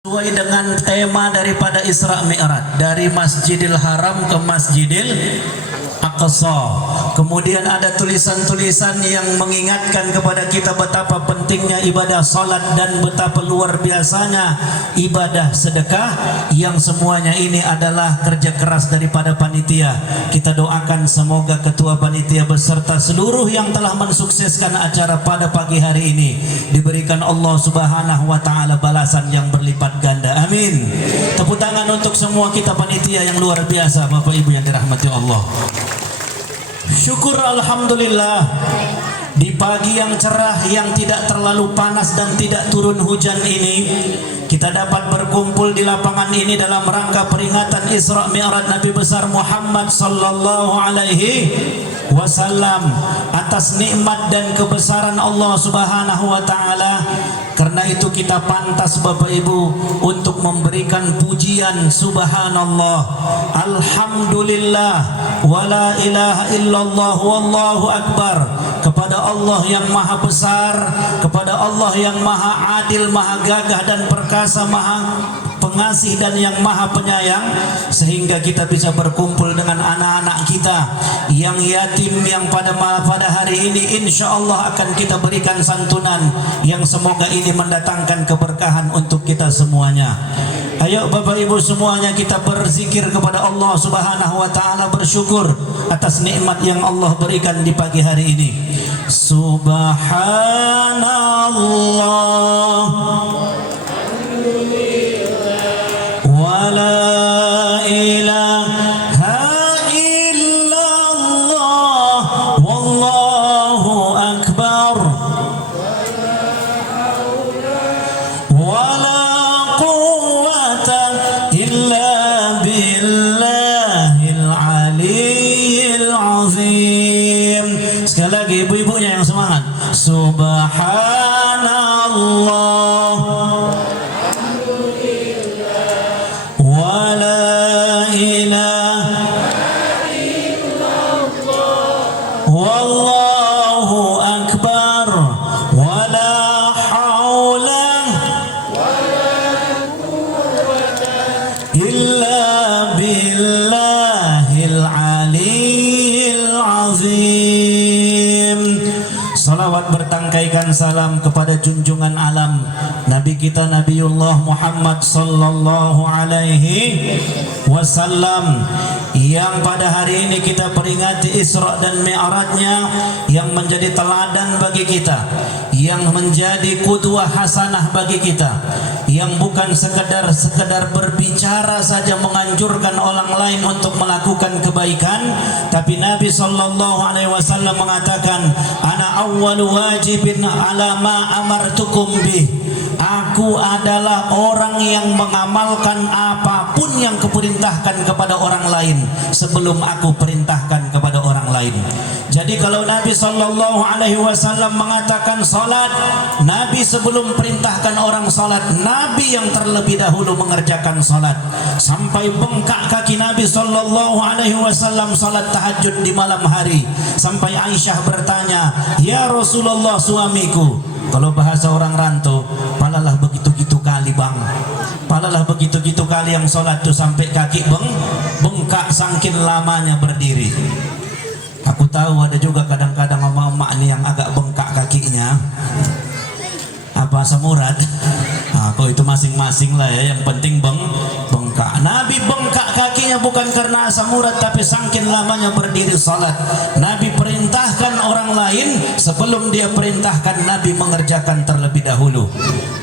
sesuai dengan tema daripada Isra Mi'raj, dari Masjidil Haram ke Masjidil Aqsa. Kemudian ada tulisan-tulisan yang mengingatkan kepada kita betapa pentingnya ibadah salat dan betapa luar biasanya ibadah sedekah, yang semuanya ini adalah kerja keras daripada panitia. Kita doakan semoga ketua panitia beserta seluruh yang telah mensukseskan acara pada pagi hari ini diberikan Allah Subhanahu wa taala balasan yang berlipat ganda. Amin. Tepuk tangan untuk semua kita panitia yang luar biasa, Bapak Ibu yang dirahmati Allah. Syukur alhamdulillah, di pagi yang cerah yang tidak terlalu panas dan tidak turun hujan ini, kita dapat berkumpul di lapangan ini dalam rangka peringatan Isra Mi'raj Nabi besar Muhammad sallallahu alaihi wasallam atas nikmat dan kebesaran Allah Subhanahu wa taala. Karena itu kita pantas Bapak Ibu untuk memberikan pujian subhanallah, alhamdulillah, wala ilaha illallah, wallahu akbar, kepada Allah yang maha besar, kepada Allah yang maha adil, maha gagah dan perkasa, maha pengasih dan yang maha penyayang, sehingga kita bisa berkumpul dengan anak-anak kita yang yatim, yang pada hari ini insya Allah akan kita berikan santunan yang semoga ini mendatangkan keberkahan untuk kita semuanya. Ayo Bapak Ibu semuanya, kita berzikir kepada Allah Subhanahu wa taala, bersyukur atas nikmat yang Allah berikan di pagi hari ini. Subhanallah wala ilaha illallah, wallahu akbar, wala quwwata illa billahil aliyyil azim. Sekali lagi ibu-ibunya yang semangat. Subhanallah wala ilaha illallah, wallahu akbar, wala haula wala quwwata illa billahil aliyyil azim. Salawat bertangkaikan salam kepada junjungan alam Nabi kita Nabiullah Muhammad sallallahu alaihi wasallam, yang pada hari ini kita peringati Isra dan Mi'rajnya, yang menjadi teladan bagi kita, yang menjadi qudwah hasanah bagi kita, yang bukan sekedar berbicara saja menganjurkan orang lain untuk melakukan kebaikan, tapi Nabi sallallahu alaihi wasallam mengatakan, ana awwalu wajibin ala ma amartukum bih. Aku adalah orang yang mengamalkan apapun yang kuperintahkan kepada orang lain sebelum aku perintahkan kepada orang lain. Jadi kalau Nabi sallallahu alaihi wasallam mengatakan salat, Nabi sebelum perintahkan orang salat, Nabi yang terlebih dahulu mengerjakan salat. Sampai bengkak kaki Nabi sallallahu alaihi wasallam salat tahajud di malam hari. Sampai Aisyah bertanya, "Ya Rasulullah suamiku." Kalau bahasa orang rantau, palalah begitu-gitu kali bang, palalah begitu-gitu kali yang sholat tuh sampai kaki bengkak saking lamanya berdiri. Aku tahu ada juga kadang-kadang emak-emak nih yang agak bengkak kakinya, apa semurad. Nah, kok itu masing-masing lah ya, yang penting bengkak. Nabi bengkak kakinya bukan karena asam urat, tapi saking lamanya berdiri salat. Nabi perintahkan orang lain, sebelum dia perintahkan Nabi mengerjakan terlebih dahulu.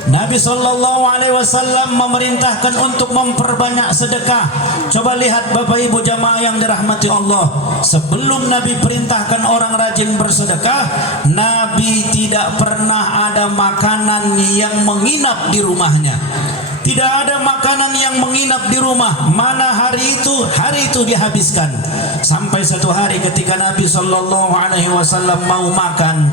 Nabi sallallahu alaihi wasallam memerintahkan untuk memperbanyak sedekah. Coba lihat Bapak Ibu jamaah yang dirahmati Allah, sebelum Nabi perintahkan orang rajin bersedekah, Nabi tidak pernah ada makanan yang menginap di rumahnya. Tidak ada makanan yang menginap di rumah. Mana hari itu dihabiskan. Sampai satu hari ketika Nabi sallallahu alaihi wasallam mau makan,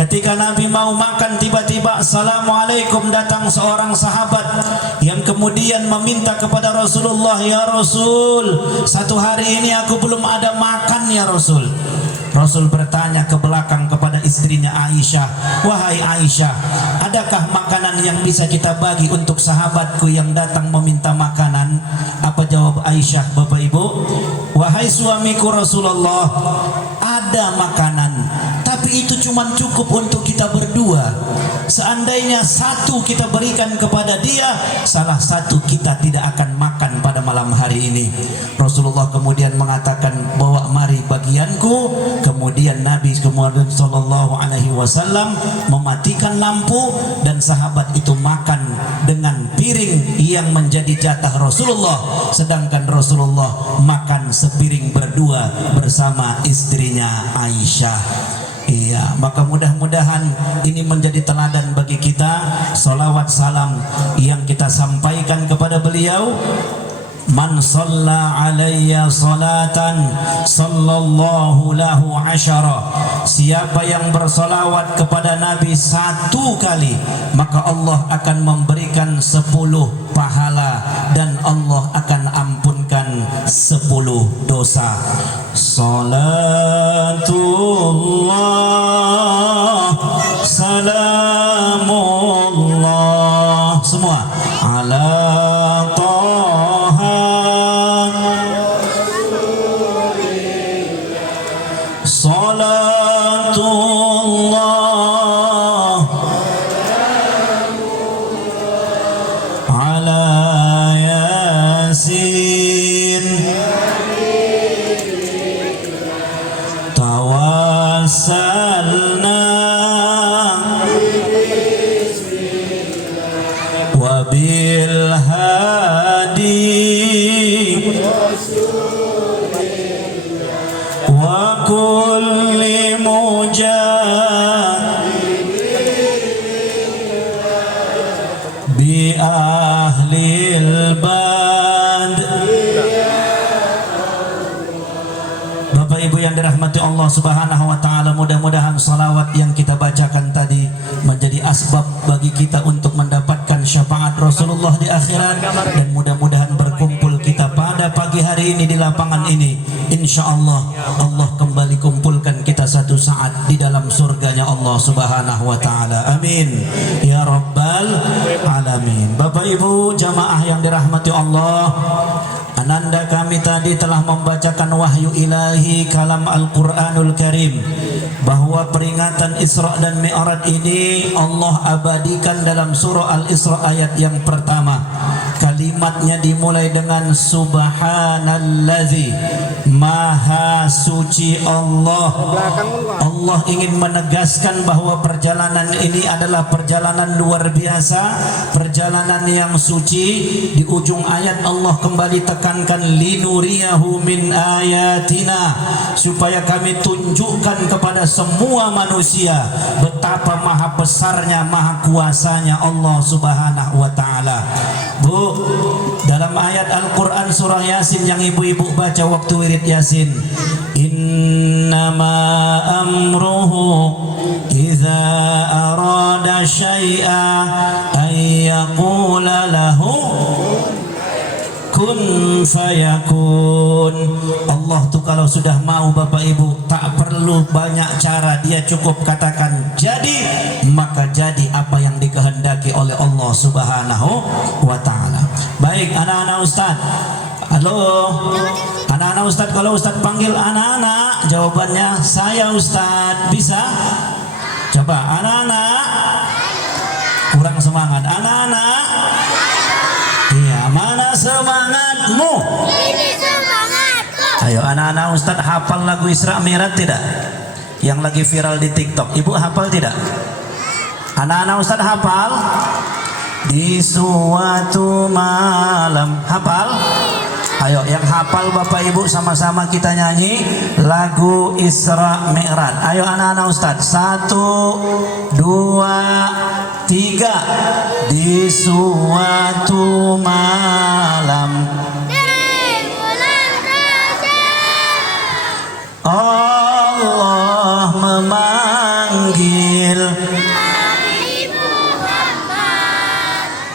ketika Nabi mau makan, tiba-tiba assalamualaikum, datang seorang sahabat yang kemudian meminta kepada Rasulullah, "Ya Rasul, satu hari ini aku belum ada makan ya Rasul." Rasul bertanya ke belakang kepada istrinya Aisyah, wahai Aisyah, adakah makanan yang bisa kita bagi untuk sahabatku yang datang meminta makanan? Apa jawab Aisyah, Bapak Ibu? Wahai suamiku Rasulullah, ada makanan, tapi itu cuma cukup untuk kita berdua. Seandainya satu kita berikan kepada dia, salah satu kita tidak akan makan pada malam hari ini. Rasulullah kemudian mengatakan, bawa mari bagianku. Kemudian Nabi kemudian sallallahu alaihi wasallam mematikan lampu dan sahabat itu makan dengan piring yang menjadi jatah Rasulullah, sedangkan Rasulullah makan sepiring berdua bersama istrinya Aisyah. Iya, maka mudah-mudahan ini menjadi teladan bagi kita. Salawat salam yang kita sampaikan kepada beliau, man shalla alayya salatan sallallahu lahu asyara. Siapa yang bersolawat kepada Nabi 1 kali, maka Allah akan memberikan 10 pahala dan Allah akan ampunkan 10 dosa. Salatullah salamullah semua ala Taha salatullah ala Yasin tawassalna wabil hadi wa kulli mujahid bi ahlil band. Bapak Ibu yang dirahmati Allah Subhanahu wa taala, mudah-mudahan salawat yang kita bacakan tadi menjadi asbab bagi kita untuk mendapatkan syafaat Rasulullah di akhirat, dan mudah-mudahan berkumpul kita pada pagi hari ini di lapangan ini. Insyaallah Allah kembali kumpulkan kita satu saat di dalam surganya Allah Subhanahu wa taala. Amin ya rabbal alamin. Bapak Ibu jamaah yang dirahmati Allah, ananda kami tadi telah membacakan wahyu ilahi kalam Al-Quranul Karim, bahwa peringatan Isra dan Mi'raj ini Allah abadikan dalam surah Al-Isra ayat yang pertama. Kalimatnya dimulai dengan Subhanallazi, Maha suci Allah. Allah ingin menegaskan bahwa perjalanan ini adalah perjalanan luar biasa, perjalanan yang suci. Di ujung ayat Allah kembali tekankan linuriyahu min ayatina, supaya kami tunjukkan kepada semua manusia betapa maha besarnya, maha kuasanya Allah Subhanahu wa taala. Bu, dalam ayat Al-Quran surah Yasin yang ibu-ibu baca waktu wirid Yasin, innama amruhu idza arada syai'a ay yaqula lahu kun fayakun. Allah tuh kalau sudah mau Bapak Ibu tak perlu banyak cara, dia cukup katakan jadi, maka jadi apa yang dikehendaki oleh Allah Subhanahu wa taala. Baik anak-anak Ustaz. Halo anak-anak Ustaz, kalau Ustaz panggil anak-anak jawabannya saya Ustaz, bisa? Coba anak-anak, kurang semangat anak-anak. Iya, mana semangatmu? Ini semangatku. Ayo anak-anak Ustaz hafal lagu Isra Mi'raj tidak? Yang lagi viral di TikTok. Ibu hafal tidak? Anak-anak Ustaz hafal? Di suatu malam hafal? Ayo yang hafal Bapak Ibu sama-sama kita nyanyi lagu Isra Mi'raj. Ayo anak-anak Ustaz, 1, 2, 3. Di suatu malam Allah memanggil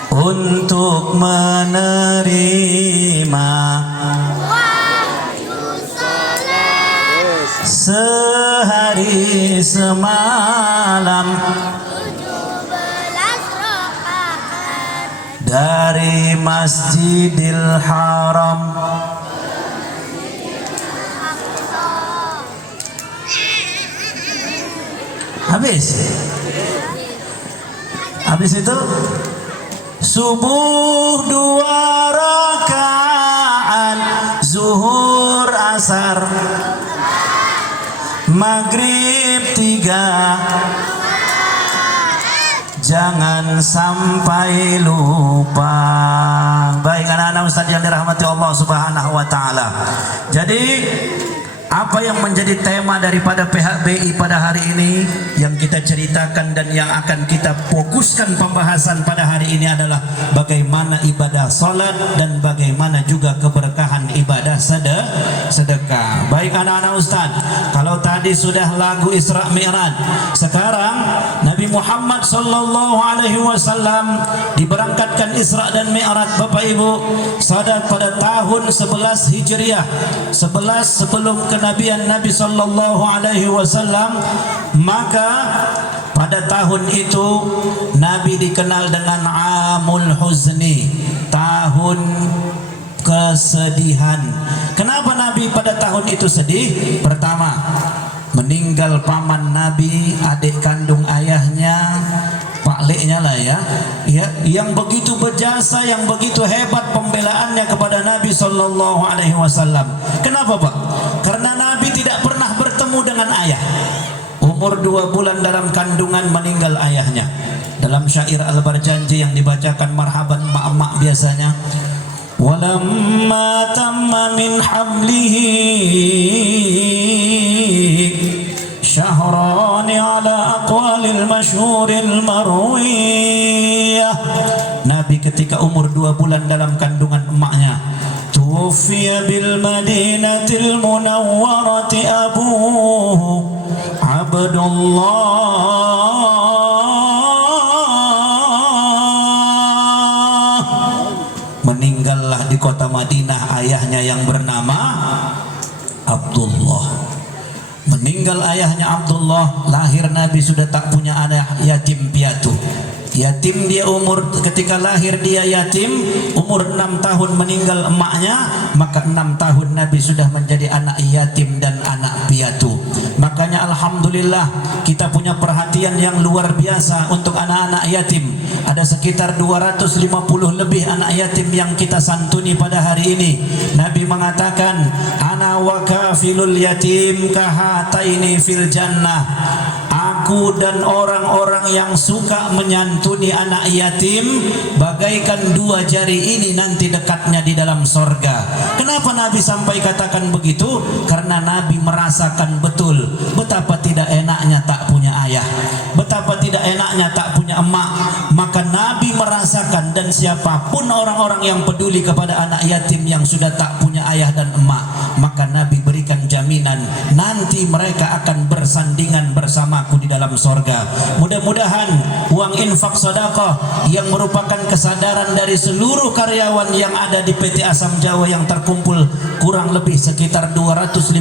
untuk menerima semalam 17 rakaat dari Masjidil Haram. Habis itu subuh 2 rakaat, zuhur asar, maghrib 3, jangan sampai lupa. Baik anak-anak Ustaz yang dirahmati Allah Subhanahu wa taala. Jadi apa yang menjadi tema daripada PHBI pada hari ini yang kita ceritakan dan yang akan kita fokuskan pembahasan pada hari ini adalah bagaimana ibadah salat dan bagaimana juga keberkahan ibadah sedekah. Baik anak-anak Ustaz, kalau tadi sudah lagu Isra Mi'raj, sekarang Nabi Muhammad sallallahu alaihi wasallam diberangkatkan Isra dan Mi'raj Bapak Ibu pada tahun 11 Hijriah, 11 sebelum kenabian Nabi sallallahu alaihi wasallam. Maka pada tahun itu Nabi dikenal dengan Amul Huzni, tahun kesedihan. Kenapa Nabi pada tahun itu sedih? Pertama, meninggal paman Nabi, adik kandung ayahnya, Pak Leknya lah ya, yang begitu berjasa, yang begitu hebat pembelaannya kepada Nabi sallallahu alaihi wasallam. Kenapa Pak? Karena Nabi tidak pernah bertemu dengan ayah. Umur 2 bulan dalam kandungan meninggal ayahnya. Dalam syair Al-Barjanji yang dibacakan marhaban mak-mak biasanya, walamma tamma min hamlihi syahrani ala aqwalil masyhuril marwiyah. Nabi ketika umur 2 bulan dalam kandungan emaknya, tufiya bil madinatil munawwarati abuhu Abdullah. Meninggallah di kota Madinah ayahnya yang bernama Abdullah. Meninggal ayahnya Abdullah, lahir Nabi sudah tak punya anak, yatim piatu. Yatim dia umur, ketika lahir dia yatim, umur 6 tahun meninggal emaknya, maka 6 tahun Nabi sudah menjadi anak yatim dan anak piatu. Makanya alhamdulillah kita punya perhatian yang luar biasa untuk anak-anak yatim. Ada sekitar 250 lebih anak yatim yang kita santuni pada hari ini. Nabi mengatakan, ana wa kafilul yatim kahataini fil jannah. Aku dan orang-orang yang suka menyantuni anak yatim bagaikan 2 jari ini nanti dekatnya di dalam sorga. Kenapa Nabi sampai katakan begitu? Karena Nabi merasakan betul betapa tidak enaknya tak punya ayah, betapa tidak enaknya tak punya emak. Maka Nabi merasakan, dan siapapun orang-orang yang peduli kepada anak yatim yang sudah tak punya ayah dan emak, maka Nabi berikan jaminan nanti mereka akan bersandingan bersamaku di dalam sorga. Mudah-mudahan uang infak sedekah yang merupakan kesadaran dari seluruh karyawan yang ada di PT Asam Jawa yang terkumpul kurang lebih sekitar 250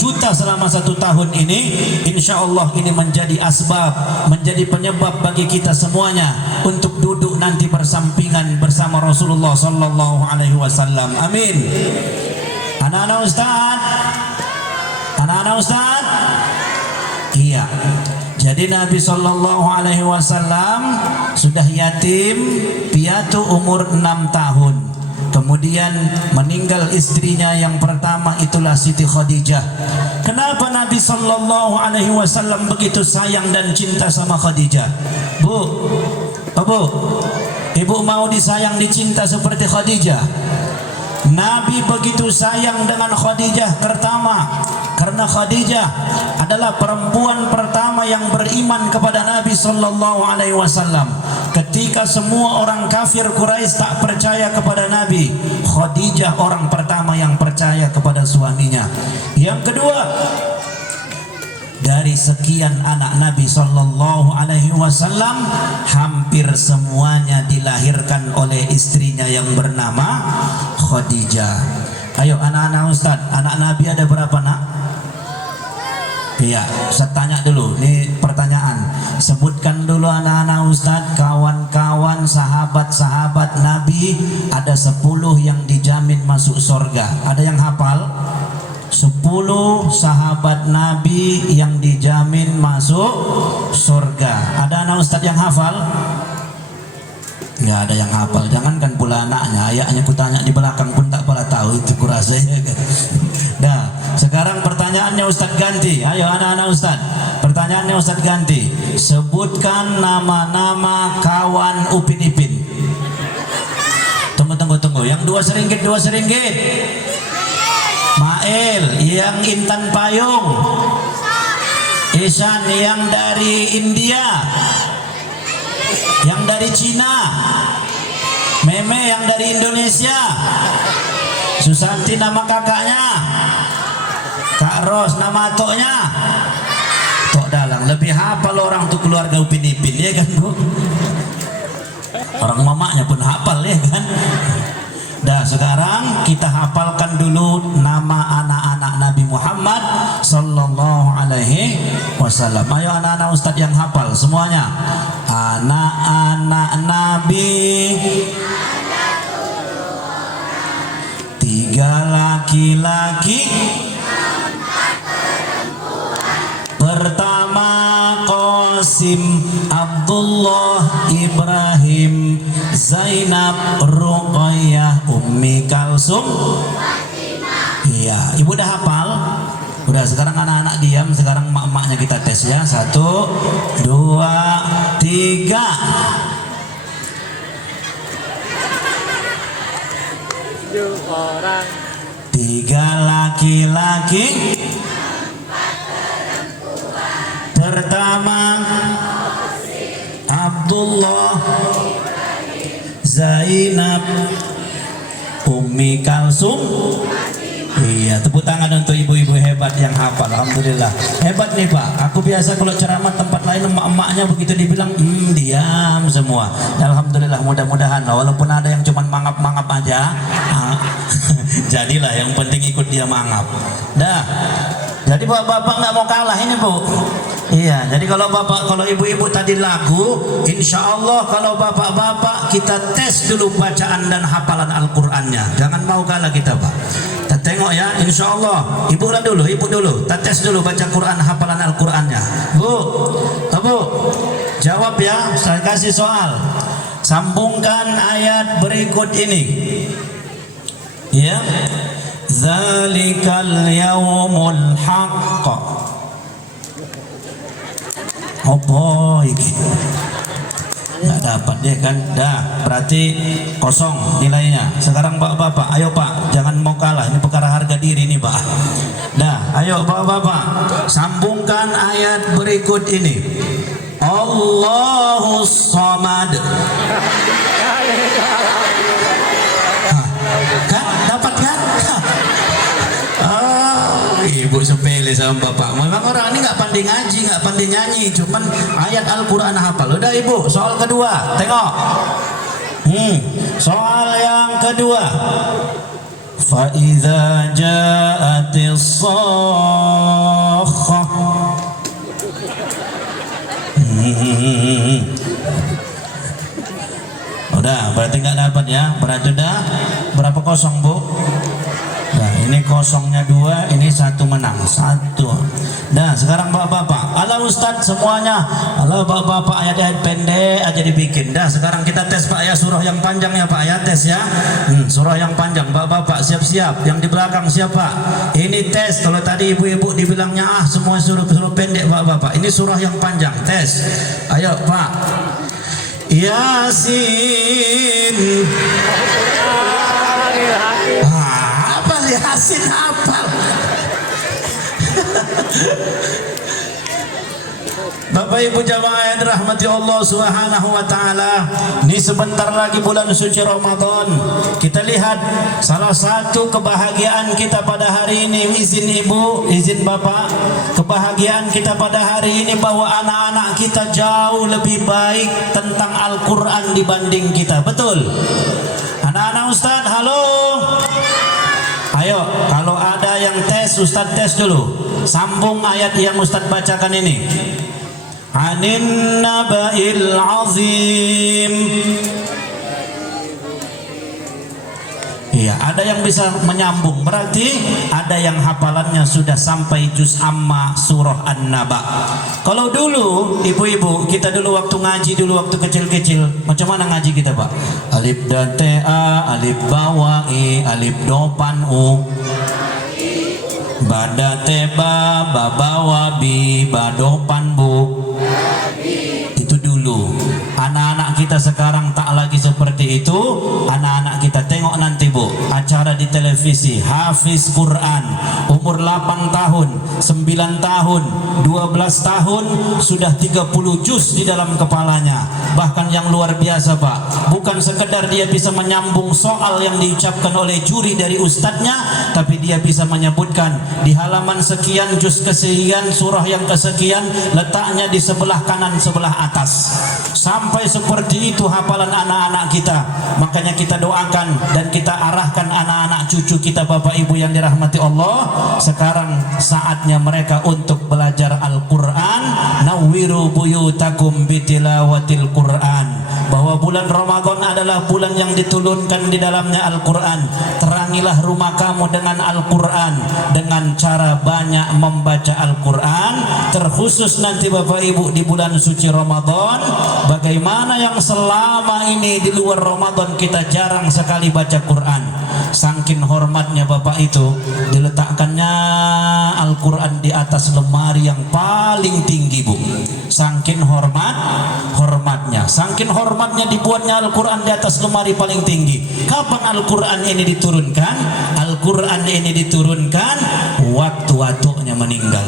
juta selama 1 tahun ini, insya Allah ini menjadi asbab, menjadi penyebab bagi kita semuanya untuk duduk nanti bersampingan bersama Rasulullah sallallahu alaihi wasallam. Amin. Anak-anak Ustaz, anak-anak Ustaz, iya. Jadi Nabi sallallahu alaihi wasallam sudah yatim piatu umur 6 tahun. Kemudian meninggal istrinya yang pertama, itulah Siti Khadijah. Kenapa Nabi sallallahu alaihi wasallam begitu sayang dan cinta sama Khadijah? Bu, ibu mau disayang dicinta seperti Khadijah? Nabi begitu sayang dengan Khadijah pertama karena Khadijah adalah perempuan pertama yang beriman kepada Nabi sallallahu alaihi wasallam. Ketika semua orang kafir Quraisy tak percaya kepada Nabi, Khadijah orang pertama yang percaya kepada suaminya. Yang kedua, dari sekian anak Nabi sallallahu alaihi wasallam, hampir semuanya dilahirkan oleh istrinya yang bernama Khadijah. Ayo anak-anak Ustaz, anak Nabi ada berapa nak? Iya, saya tanya dulu. Ini pertanyaan. Sebutkan dulu anak-anak Ustadz, kawan-kawan, sahabat-sahabat Nabi, ada 10 yang dijamin masuk surga. Ada yang hafal? 10 sahabat Nabi yang dijamin masuk surga. Ada anak Ustadz yang hafal? Nggak ada yang hafal. Jangankan pula anaknya, ayahnya kutanya di belakang pun tak pernah tahu itu kurasanya kan. Nah, sekarang pertanyaannya Ustadz ganti. Ayo anak-anak Ustadz, pertanyaannya Ustadz ganti. Sebutkan nama-nama kawan Upin Ipin. Tunggu. Yang 2 seringgit, 2 seringgit. Mael, yang Intan Payung. Ihsan yang dari India. Yang dari Cina. Meme yang dari Indonesia. Susanti nama kakaknya. Kak Ros nama toknya. Tok Dalang. Lebih hafal orang tuh keluarga Upin Ipin ya kan Bu? Orang mamanya pun hafal ya kan. Dah, sekarang kita hafalkan dulu nama anak-anak Nabi Muhammad sallallahu alaihi wasallam. Ayo anak-anak Ustadz yang hafal semuanya. Anak-anak Nabi, 3 laki-laki, 4 perempuan. Pertama Qasim, Abdullah, Ibrahim, Zainab, Ruqayyah, Ummi Kalsum, iya, ibu udah hafal? Udah, sekarang anak-anak diam. Sekarang emak-emaknya kita tes ya. 1, 2, 3. Orang 3 laki-laki, 4 perempuan. Pertama Abdullah, Zainab, Ummi Kalsum. Iya, tepuk tangan untuk ibu-ibu hebat yang hafal. Alhamdulillah, hebat nih Pak. Aku biasa kalau ceramah tempat lain emak-emaknya begitu dibilang diam semua. Alhamdulillah, mudah-mudahan walaupun ada yang cuman mangap-mangap aja, jadilah yang penting ikut dia mangap. Dah, jadi bapak-bapak nggak mau kalah ini Bu. Iya, jadi kalau ibu-ibu tadi lagu, insya Allah kalau bapak-bapak kita tes dulu bacaan dan hafalan Al-Qurannya. Jangan mau kalah kita Pak. Kita tengok ya, insya Allah. Ibu dulu. Kita tes dulu baca Quran, hafalan Al-Qurannya. Bu, jawab ya. Saya kasih soal. Sambungkan ayat berikut ini. Ya, Zalikal yaumul haqq. Apa iki? Nggak dapat deh kan. Dah, berarti kosong nilainya. Sekarang bapak-bapak, ayo Pak, jangan mau kalah. Ini perkara harga diri nih Pak. Dah, ayo bapak-bapak, sambungkan ayat berikut ini. Allahus Samad. Kan dapat kan? Ibu sepele sama bapak. Memang orang ini nggak pandai ngaji, nggak pandai nyanyi, cuman ayat Al-Quran hafal. Udah ibu, soal kedua, tengok. Soal yang kedua. Fa iza ja'atis sakhah. Udah, berarti nggak dapat ya. Berarti udah berapa kosong Bu? Nah, ini kosongnya 2, ini 1 menang. 1. Nah, sekarang bapak-bapak, ala Ustadz semuanya, ala bapak-bapak ayat-ayat pendek aja dibikin. Dah, sekarang kita tes Pak ya, surah yang panjang ya Pak ya, tes ya. Surah yang panjang, bapak-bapak siap-siap. Yang di belakang siapa? Ini tes. Kalau tadi ibu-ibu dibilangnya semua surah pendek bapak-bapak. Ini surah yang panjang, tes. Ayo Pak. Yasin. Yasin hafal. Bapak Ibu jamaah yang dirahmati Allah Subhanahu wa taala, ini sebentar lagi bulan suci Ramadan. Kita lihat salah satu kebahagiaan kita pada hari ini, izin Ibu, izin Bapak, kebahagiaan kita pada hari ini bahwa anak-anak kita jauh lebih baik tentang Al-Qur'an dibanding kita. Betul? Anak-anak Ustaz, halo. Ayo, kalau ada yang tes, Ustaz tes dulu. Sambung ayat yang Ustaz bacakan ini. Anin naba'il azim. Iya, ada yang bisa menyambung, berarti ada yang hafalannya sudah sampai juz amma surah An-Naba. Kalau dulu ibu-ibu, kita dulu waktu ngaji dulu waktu kecil-kecil, macam mana ngaji kita, Pak? Alif dan ta, alif bawa i, alif dopan u, bada teba, babawa bi, badopan bu. Itu dulu. Anak-anak kita sekarang tak lagi seperti itu. Anak-anak kita tengok nanti bu, acara di televisi, hafiz Quran, umur 8 tahun, 9 tahun, 12 tahun, sudah 30 juz di dalam kepalanya. Bahkan yang luar biasa Pak, bukan sekedar dia bisa menyambung soal yang diucapkan oleh juri dari ustadznya, tapi dia bisa menyebutkan di halaman sekian, juz kesekian, surah yang kesekian, letaknya di sebelah kanan sebelah atas. Sampai seperti itu hafalan anak-anak kita. Makanya kita doakan dan kita arahkan anak-anak cucu kita, Bapak Ibu yang dirahmati Allah, sekarang saatnya mereka untuk belajar Al-Quran. Nawwiru buyutakum bitilawatil Quran. Bahwa bulan Ramadan adalah bulan yang diturunkan di dalamnya Al-Quran. Terangilah rumah kamu dengan Al-Quran, dengan cara banyak membaca Al-Quran. Terkhusus nanti Bapak Ibu di bulan suci Ramadan, bagaimana yang selama ini di luar Ramadan kita jarang sekali baca Quran. Saking hormatnya Bapak itu, diletakkannya Al-Quran di atas lemari yang paling tinggi bu. Saking hormatnya, saking hormatnya dibuatnya Al-Quran di atas lemari paling tinggi. Kapan Al-Quran ini diturunkan? Al-Quran ini diturunkan waktu atuknya meninggal.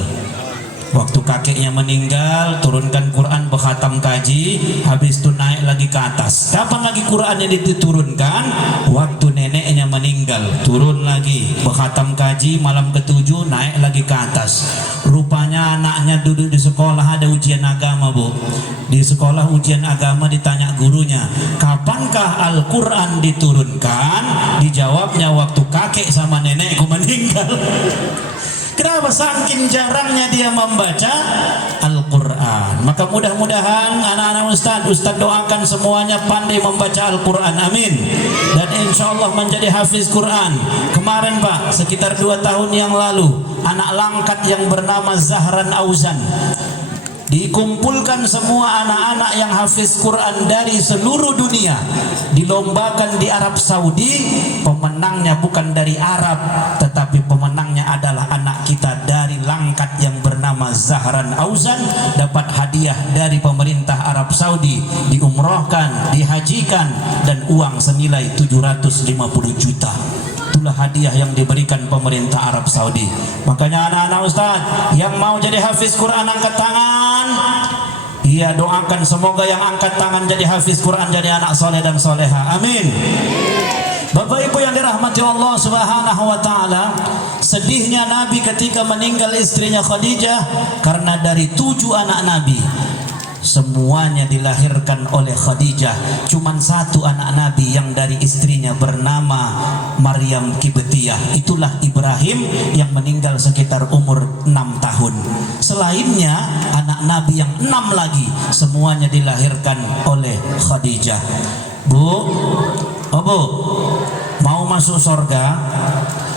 Waktu kakeknya meninggal, turunkan Quran, berkhatam kaji, habis itu naik lagi ke atas. Kapan lagi Quran ini diturunkan? Waktu neneknya meninggal, turun lagi, berkhatam kaji, malam ke-7 naik lagi ke atas. Rupanya anaknya duduk di sekolah, ada ujian agama bu. Di sekolah ujian agama ditanya gurunya, kapankah Al-Quran diturunkan? Dijawabnya waktu kakek sama nenekku meninggal. Kenapa? Saking jarangnya dia membaca Al-Quran. Maka mudah-mudahan anak-anak Ustadz doakan semuanya pandai membaca Al-Quran, amin. Dan insya Allah menjadi hafiz Quran. Kemarin Pak, sekitar 2 tahun yang lalu, anak langkat yang bernama Zahran Auzan, dikumpulkan semua anak-anak yang hafiz Quran dari seluruh dunia, dilombakan di Arab Saudi. Pemenangnya bukan dari Arab, tetapi pemenangnya adalah anak kita dari langkat yang bernama Zahran Auzan. Dapat hadiah dari pemerintah Arab Saudi, diumrohkan, dihajikan, dan uang senilai 750 juta. Itulah hadiah yang diberikan pemerintah Arab Saudi. Makanya anak-anak Ustaz yang mau jadi hafiz Quran angkat tangan. Iya, doakan semoga yang angkat tangan jadi hafiz Quran jadi anak soleh dan soleha, amin. Bapak Ibu yang dirahmati Allah Subhanahu wa taala, sedihnya Nabi ketika meninggal istrinya Khadijah, karena dari 7 anak Nabi semuanya dilahirkan oleh Khadijah. Cuman 1 anak Nabi yang dari istrinya bernama Maryam Kibtiyah. Itulah Ibrahim yang meninggal sekitar umur 6 tahun. Selainnya anak Nabi yang 6 lagi semuanya dilahirkan oleh Khadijah. Bu, oh bu, mau masuk surga?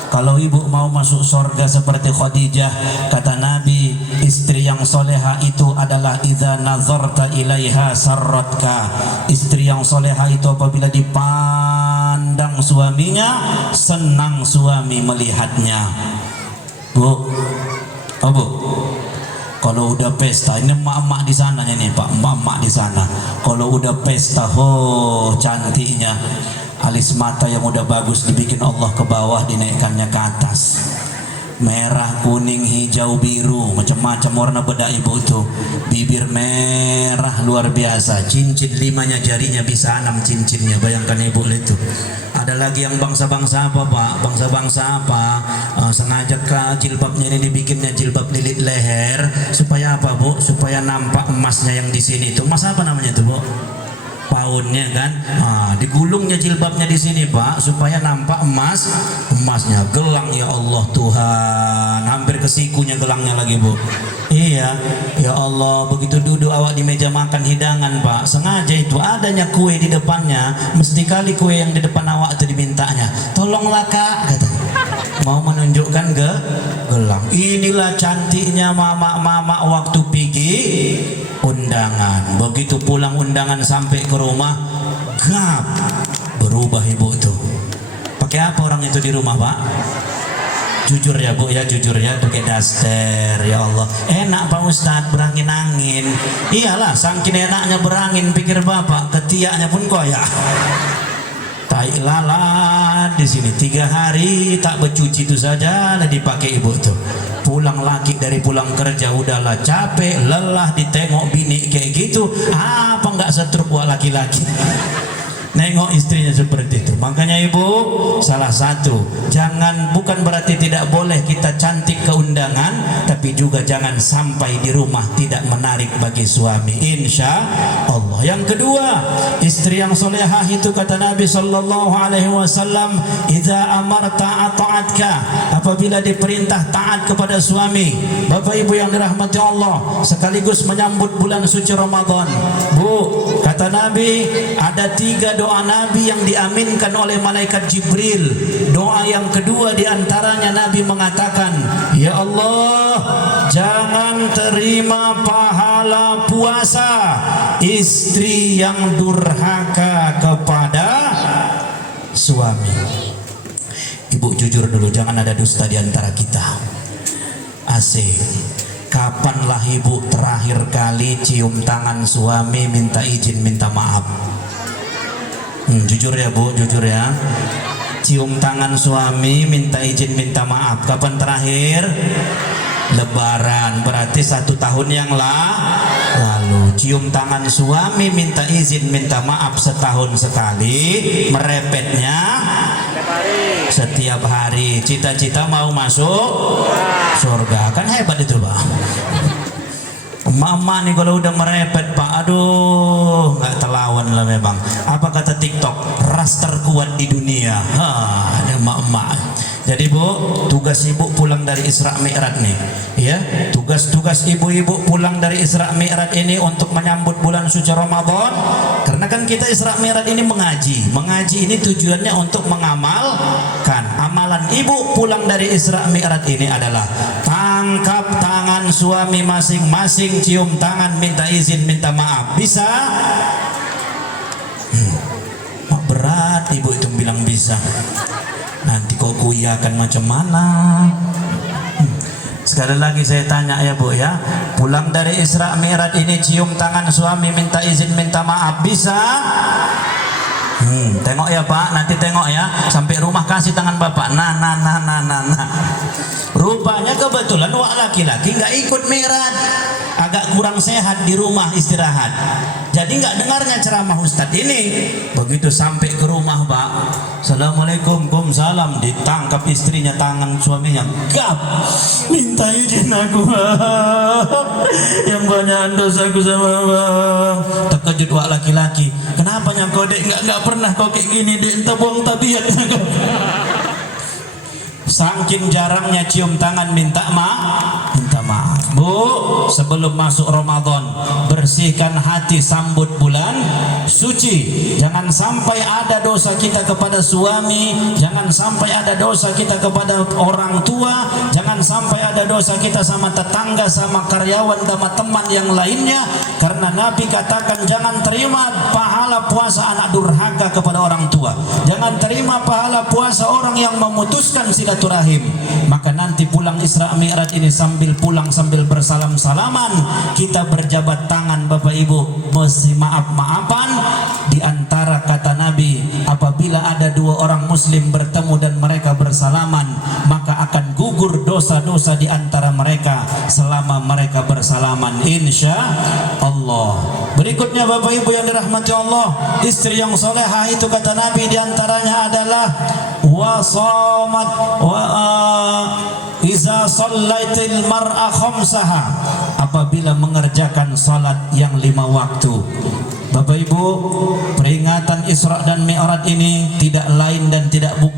Kalau ibu mau masuk surga seperti Khadijah, kata Nabi, istri yang soleha itu adalah idza nazarta ilaiha sarratka. Istri yang soleha itu apabila dipandang suaminya, senang suami melihatnya. Bu, oh bu, kalau udah pesta, ini emak-emak di sana nih Pak, emak-emak di sana. Kalau udah pesta, oh cantiknya. Alis mata yang udah bagus dibikin Allah ke bawah, dinaikkannya ke atas. Merah, kuning, hijau, biru, macam-macam warna bedak ibu tuh. Bibir merah luar biasa. Cincin 5-nya jarinya bisa 6 cincinnya. Bayangkan ibu itu. Ada lagi yang bangsa-bangsa apa Pak? Bangsa-bangsa apa? Sengaja ke jilbabnya ini dibikinnya jilbab lilit leher supaya apa Bu? Supaya nampak emasnya yang di sini itu. Emas apa namanya itu Bu? tahunnya kan. Digulungnya jilbabnya di sini Pak supaya nampak emasnya. Gelang ya Allah Tuhan, hampir ke sikunya gelangnya lagi Bu. Iya, ya Allah, begitu duduk awak di meja makan hidangan Pak, sengaja itu adanya kue di depannya, mesti kali kue yang di depan awak itu dimintanya, tolonglah Kak, kata, mau menunjukkan gelang. Inilah cantiknya mama-mama waktu pergi undangan. Begitu pulang undangan sampai ke rumah, gap, berubah ibu tuh. Pakai apa orang itu di rumah Pak? Jujur ya Bu ya, jujur ya, pakai daster. Ya Allah, enak Pak Ustadz, berangin-angin. Iyalah, saking enaknya berangin, pikir Bapak ketiaknya pun koyak. Tai lalat di sini 3 hari tak bercuci itu saja lah dipakai ibu tuh. Pulang lagi dari pulang kerja udahlah capek, lelah, ditengok bini kayak gitu, apa nggak setruk buat laki-laki. Nengok istrinya seperti itu. Makanya ibu, salah satu, jangan, bukan berarti tidak boleh kita cantik ke undangan, tapi juga jangan sampai di rumah tidak menarik bagi suami, insya Allah. Yang kedua, istri yang solehah itu kata Nabi sallallahu alaihi wasallam, idza amarta ata'atka, apabila diperintah taat kepada suami. Bapak ibu yang dirahmati Allah, sekaligus menyambut bulan suci Ramadan. Bu, kata Nabi, ada 3 doa Nabi yang diaminkan oleh malaikat Jibril. Doa yang kedua diantaranya Nabi mengatakan, ya Allah, jangan terima pahala puasa istri yang durhaka kepada suami. Ibu jujur dulu, jangan ada dusta di antara kita. Asik. Kapanlah ibu terakhir kali cium tangan suami, minta izin, minta maaf? Jujur ya Bu, jujur ya. Cium tangan suami, minta izin, minta maaf. Kapan terakhir? Lebaran, berarti 1 tahun yang lalu. Cium tangan suami, minta izin, minta maaf setahun sekali. Merepetnya setiap hari. Cita-cita mau masuk surga. Kan hebat itu Pak. Mama nih kalau udah merepet Pak, aduh, nggak terlawan lah memang. Apa kata TikTok, ras terkuat di dunia. Ada emak-emak. Jadi Bu, tugas ibu pulang dari Isra Mi'raj nih, ya, tugas ibu-ibu pulang dari Isra Mi'raj ini untuk menyambut bulan suci Ramadan. Karena kan kita Isra Mi'raj ini mengaji ini tujuannya untuk mengamalkan. Amalan ibu pulang dari Isra Mi'raj ini adalah tangkap tangan suami masing-masing, cium tangan, minta izin, minta maaf. Bisa? Berat ibu itu bilang bisa. Nanti kok kuyakan macam mana? Sekali lagi saya tanya ya Bu ya, pulang dari Isra Mi'raj ini cium tangan suami, minta izin, minta maaf, bisa? Tengok ya Pak, nanti tengok ya, sampai rumah kasih tangan Bapak. Nah. Rupanya kebetulan wak laki-laki nggak ikut Mi'raj, agak kurang sehat di rumah istirahat. Jadi nggak dengarnya ceramah Ustadz ini. Begitu sampai ke rumah Pak, Assalamualaikum, salam, ditangkap istrinya tangan suaminya, gap, minta izin aku yang banyak dosaku sama Bang. Terkejut wak laki-laki, kenapa kau dek nggak pernah kau kayak gini dek, entah buang tabiatnya kau. Saking jarangnya cium tangan, minta maaf. Bu, sebelum masuk Ramadan, bersihkan hati, sambut bulan suci. Jangan sampai ada dosa kita kepada suami, jangan sampai ada dosa kita kepada orang tua, jangan sampai ada dosa kita sama tetangga, sama karyawan, sama teman yang lainnya. Karena Nabi katakan, jangan terima pahala puasa anak durhaka kepada orang tua, jangan terima pahala puasa orang yang memutuskan silaturahim. Maka nanti pulang Isra Mi'raj ini, sambil pulang sambil bersalam-salaman, kita berjabat tangan Bapak Ibu, mesti maaf-maafan. Di antara kata Nabi, apabila ada 2 orang muslim bertemu dan mereka bersalaman, maka akan gugur dosa-dosa di antara mereka selama mereka bersalaman, insya Allah. Berikutnya Bapak Ibu yang dirahmati Allah, istri yang solehah itu kata Nabi di antaranya adalah wasomat iza shallaitil mar'a khamsaha, apabila mengerjakan salat yang 5 waktu. Bapak Ibu, peringatan Isra dan Mi'raj ini tidak lain dan tidak bukan